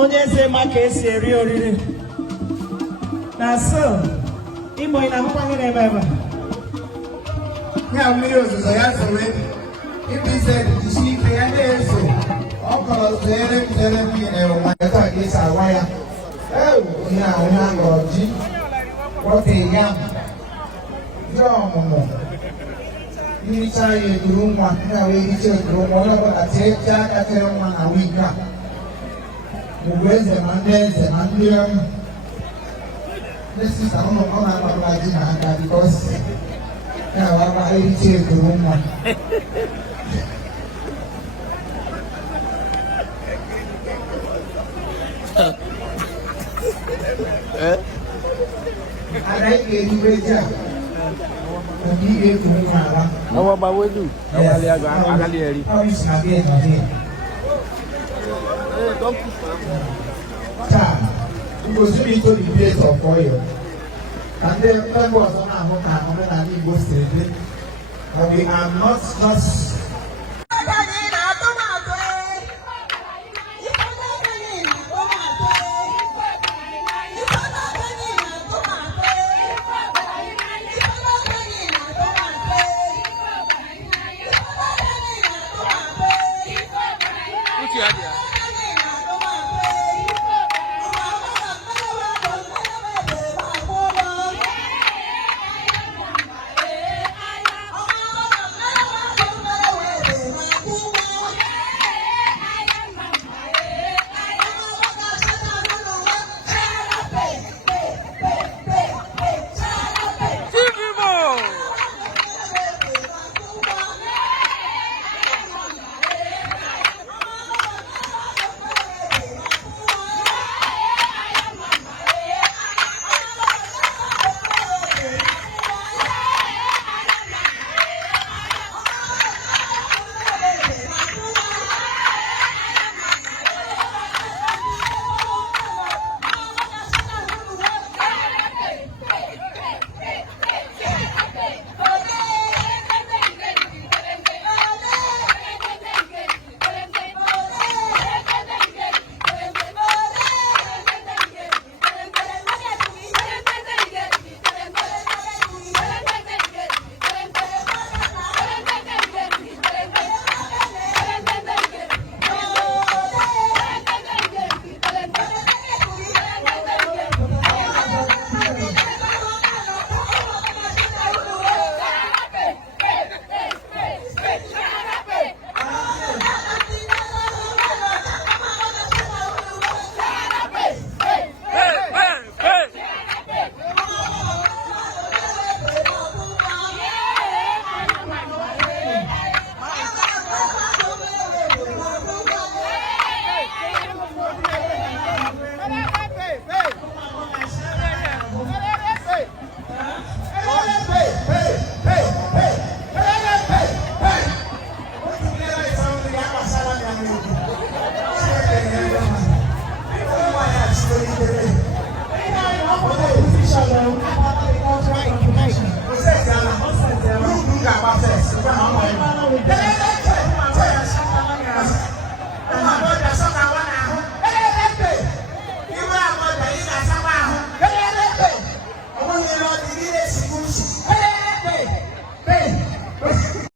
onye eze ma ka esi eri oriri na so Igbo ị na-ahụkwa gị n'ebe ebe ya mmiri ozuzo ya zoro ibu ise isi ike ya na-eso ọ kọrọ zere m na-enwe etu a ga-esi awa ya ihe ahụ ha kọrọ ji kpọte ya ihe ọmụmụ iricha ya eduru nwa ya wee richa eduru nwa onye ọbụla tie aka tere nwa na wig a mgbe eze ma ndị eze ma ndị sista ụlọ ọ na-akpagba ji na aka bikos ya waba ericha eduru nwa ada ga-eriwe ji a obi ga-ekuru nwa ala ọwọ́ bá wéjú agali ẹ̀rí. taa ngoziri ito the place of oil ka ndị mmemme ọzọ na-ahụ ka omenala Igbo siri dị. We are not just